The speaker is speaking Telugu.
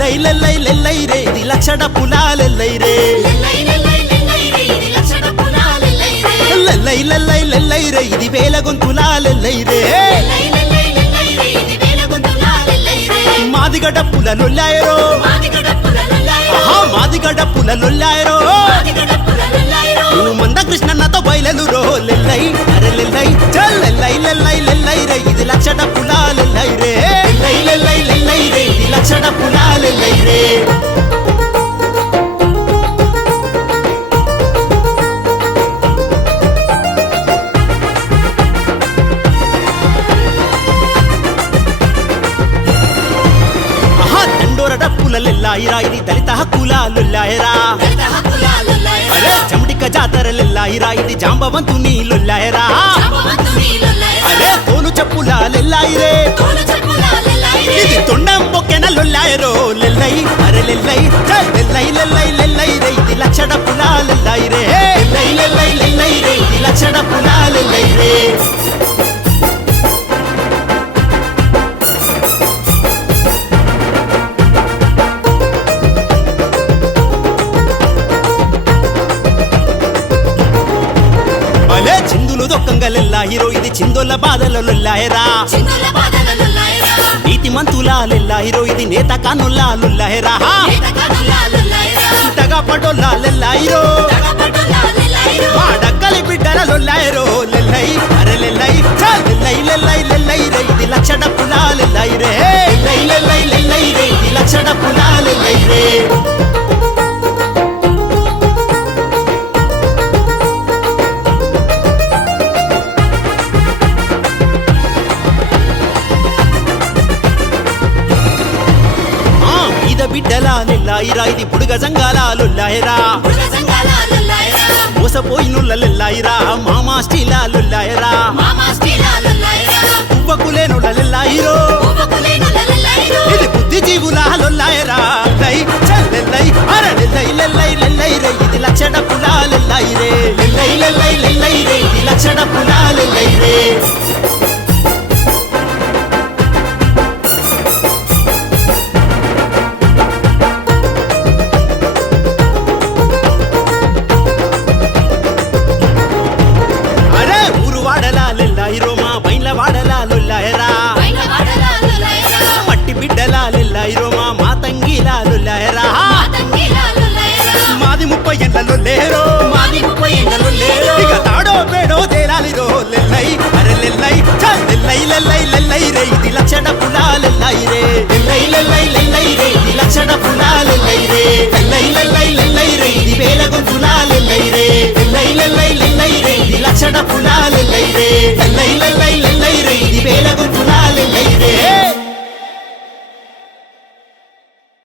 లెల్లై రే ఇది లక్షడ పులాలెల్లై రే లెల్లై రే ఇది వేల గొంతులాలెల్లై రే మాదిగడ పులలొల్లాయరో మాదిగడ పులలొల్లాయరో మంద కృష్ణన్నతో బయలురో లెల్లై అరే లెల్లై లెల్లై రే ఇది లక్షడ పులాలెల్లై రే లెల్లై రే ఇది లక్షడ పులాలెల్లై రే లెల్లాయిరా ఇది దళిత హక్కులాలొల్లాయరా అరే చమటిక జాతరలెల్లాయిరా ఇది జాంబవంతుని లొల్లాయరా అరే తోలు చెప్పులాలెల్లాయిరే ఇది తొండం పొక్కెన లొల్లాయరో లెల్లై అరే లెల్లై రే ఇది లక్షడ పులాలెల్లాయి రే లెల్లై రే ఇది లక్షడ పులాలెల్లై రే దొక్కంగలెల్లాయిరో ఇది చిందొల్ల బాధలొల్లాయరా నీతి మంతులాలెల్లాయిరో ఇది నేత కానుల్లాలొల్లాయరా తగా పటోల్లాలెల్లాయిరో మా డక్కలి బిడ్డలొల్లాయరో లెల్లై అరే లెల్లై రే ఇది లక్షడ పులాలెల్లై రే లెల్లై రే ఇది లక్షడ పులాలెల్లై రే బిడ్డలాలెల్లాయిరా ఇది బుడుగ జంగాలాలొల్లాయరా మోసపోయినుల్లెల్లాయిరా మామా స్టీలాలొల్లాయరా పువ్వకులేనుల్లెల్లాయిరో ఇది బుద్ధిజీవులాలొల్లాయరా లెల్లై అరే లెల్లై రే ఇది లక్షడ పులాలెల్లై రే లెల్లై రే ఇది లక్షడ పులాలెల్లై రే మట్టి బిడ్డలాలెల్లాయిరో మా మాతంగిలాలొల్లాయరా మాది 30 ఎండ్లలో లేరో ఇక తాడో పేడో తేలాలిరో లెల్లై అరే లెల్లై రే ఇది లక్షడ పులాలెల్లై రే లెల్లై రే ఇది లక్షడ పులాలెల్లై రే లెల్లై రే ఇది వేల గొంతులాలెల్లై రే లెల్లై రే ఇది లక్షడ పులాలెల్లై రే లెల్లై రే ఇది వేల గొంతులాలెల్లై రే